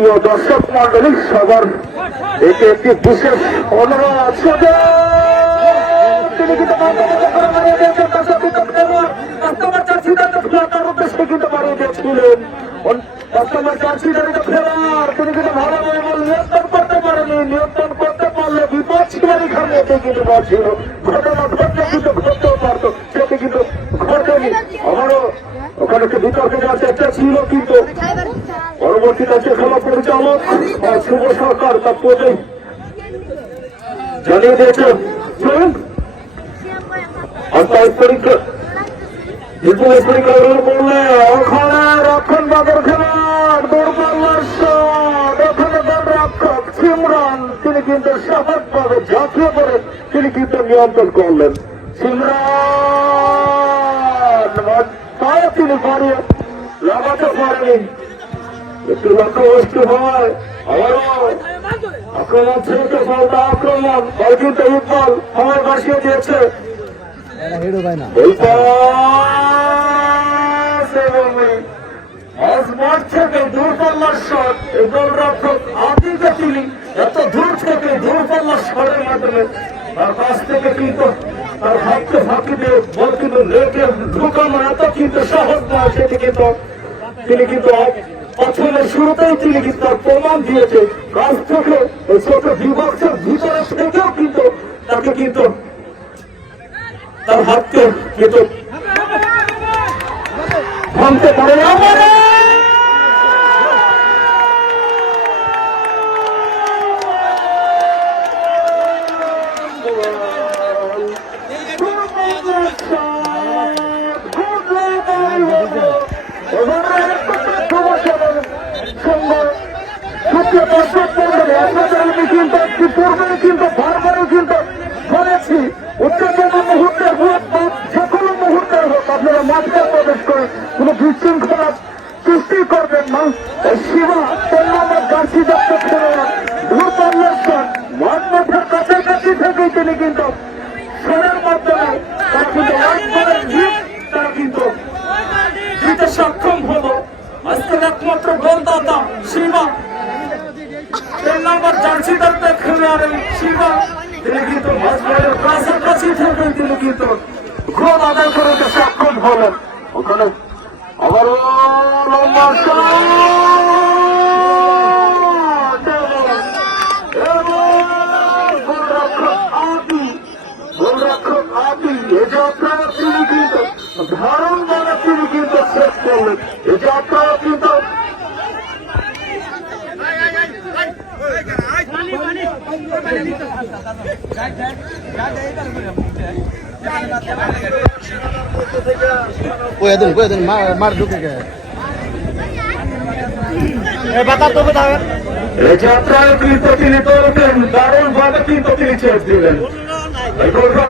প্রিয় দর্শক মন্ডলী, সবার এটি একটি বিশেষ অনুরোধ। তিনি কিন্তু উদ্দেশ্যে কিন্তু বাড়িয়ে দিয়েছিলেন। তিনি কিন্তু ভালোভাবে নিয়ন্ত্রণ করতে পারেনি। নিয়ন্ত্রণ করতে পারলে বিপদ ছিল এখানে, এতে কিন্তু বলছিল ঘটনা ঘটলে কিন্তু ঘটতেও পারত, সেটি কিন্তু ঘটেনি। আমারও ওখানে একটু বিতর্কে যাওয়ার চেষ্টা ছিল, কিন্তু পরবর্তীতে সে খেলা পরিচালক শুভ সরকার তার পূর্বেই জানিয়ে দিয়েছেন পরীক্ষা বললে ওখানে রক্ষণ বাগের খেলার দূরপাল্লার শট, ওখানে গোলরক্ষক সিমরান তিনি কিন্তু সহজভাবে ঝাঁপিয়ে পড়ে তিনি কিন্তু নিয়ন্ত্রণ করলেন। সিমরান তাই তিনি বাড়িয়ে লাগাতে পারেনি। একটু লক্ষ্যবস্তু হয় আবারও আক্রমণ ছেড়ে পাল্টা আক্রমণ, বল কিন্তু ইকবাল সময় বাসিয়ে দিয়েছে। দূরপাল্লার শট, গোলরক্ষক আদিকে তিনি এত দূর থেকে দূরপাল্লার শটের মাধ্যমে তার কাছ থেকে কিন্তু তার হাতকে ফাঁকি দিয়ে বল কিন্তু লেগে ঢুকানো এত কিন্তু সহজ নয়। সেটি কিন্তু তিনি কিন্তু প্রথমের শুরুতেই তিনি কিন্তু তার প্রমাণ দিয়েছে। কাছ থেকে ছোট বিভক্সের ভিতরে থেকেও কিন্তু তাকে কিন্তু তার হাতকে কিন্তু ভাঙতে পারে না। কিন্তু বারবারও কিন্তু বলেছি উত্তেজনা মুহূর্তের হোক বা যে কোনো মুহূর্তের হোক আপনারা মাঠে প্রবেশ করে কোনো বিশৃঙ্খলা সৃষ্টি করবেন না। শিবা 3 নম্বর জার্সি দপ্তর খেলোয়াড় দূরপাল্লার শট মাঠ মাঠের কাছাকাছি থেকেই তিনি কিন্তু শটের মাধ্যমে তারা কিন্তু তারা কিন্তু দিতে সক্ষম হলো। আজকের একমাত্র গোলদাতা শিবা 3 নম্বর জার্সি দপ্তর খেলোয়াড় শিবা তিনি কিন্তু মাঝমাঠের কাছাকাছি থেকে তিনি কিন্তু গোল আদায় করতে সক্ষম হলেন। ওখানে আবারও লম্বা গোলরক্ষক আদি এ যাত্রা তিনি কিন্তু ধারণ মানে তিনি কিন্তু শেষ করলেন। এ যাত্রা কিন্তু মার ঢুকে গেছে যাত্রায় কিন্তু তিনি দারুণ ভাবে কিন্তু তিনি ছেড়ে দিলেন।